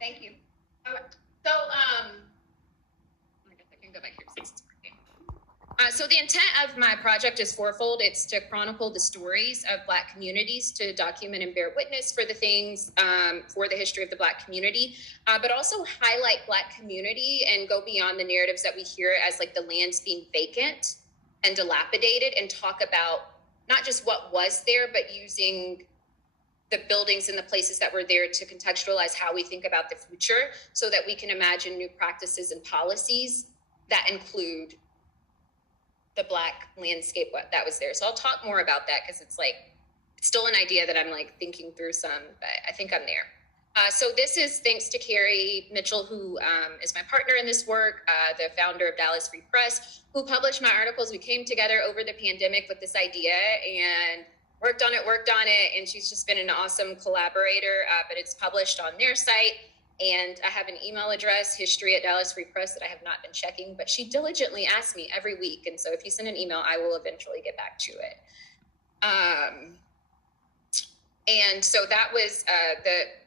Thank you. So, I guess I can go back here since it's working. So the intent of my project is fourfold. It's to chronicle the stories of Black communities, to document and bear witness for the things, for the history of the Black community, but also highlight Black community and go beyond the narratives that we hear as like the lands being vacant and dilapidated, and talk about not just what was there, but using the buildings and the places that were there to contextualize how we think about the future, so that we can imagine new practices and policies that include the Black landscape that was there. So I'll talk more about that, because it's still an idea that I'm thinking through some, but I think I'm there. So this is thanks to Carrie Mitchell, who is my partner in this work, the founder of Dallas Free Press, who published my articles. We came together over the pandemic with this idea and worked on it, and she's just been an awesome collaborator, but it's published on their site. And I have an email address, history@Dallas Free Press, that I have not been checking, but she diligently asks me every week. And so if you send an email, I will eventually get back to it. And so that was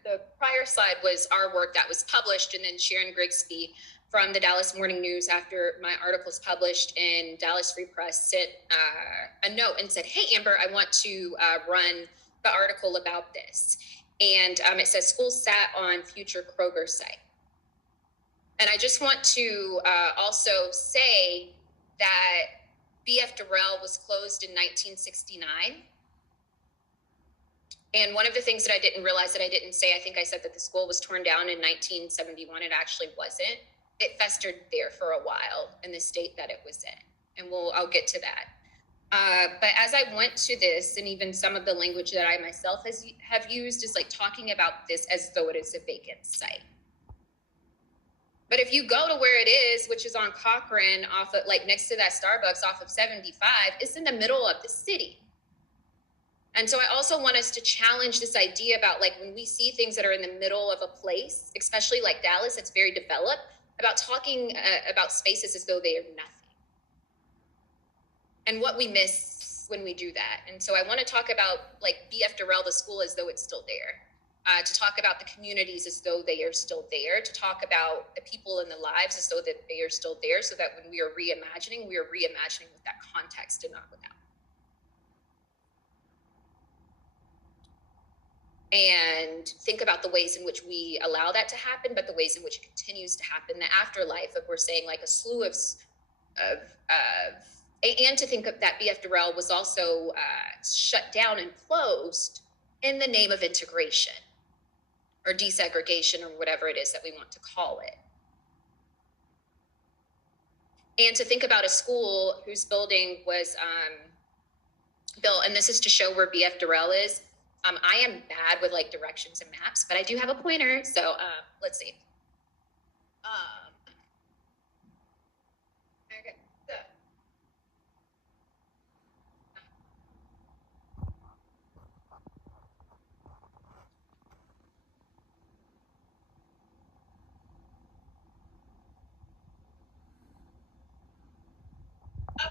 the prior slide was our work that was published. And then Sharon Grigsby from the Dallas Morning News, after my article's published in Dallas Free Press, sent a note and said, "Hey, Amber, I want to run the article about this." And it says, "School sat on future Kroger site." And I just want to also say that B.F. Durrell was closed in 1969. And one of the things that I didn't realize, that I didn't say, I think I said that the school was torn down in 1971. It actually wasn't. It festered there for a while in the state that it was in. And I'll get to that. But as I went to this, and even some of the language that I myself have used is talking about this as though it is a vacant site. But if you go to where it is, which is on Cochran, off of next to that Starbucks off of 75, it's in the middle of the city. And so I also want us to challenge this idea about when we see things that are in the middle of a place, especially like Dallas, it's very developed, about talking about spaces as though they are nothing. And what we miss when we do that. And so I want to talk about B.F. Durrell, the school, as though it's still there. To talk about the communities as though they are still there. To talk about the people and the lives as though that they are still there, so that when we are reimagining with that context and not without. And think about the ways in which we allow that to happen, but the ways in which it continues to happen, the afterlife of, we're saying, a slew of and to think of that B.F. Durrell was also shut down and closed in the name of integration or desegregation, or whatever it is that we want to call it. And to think about a school whose building was built, and this is to show where B.F. Durrell is. I am bad with directions and maps, but I do have a pointer. So let's see.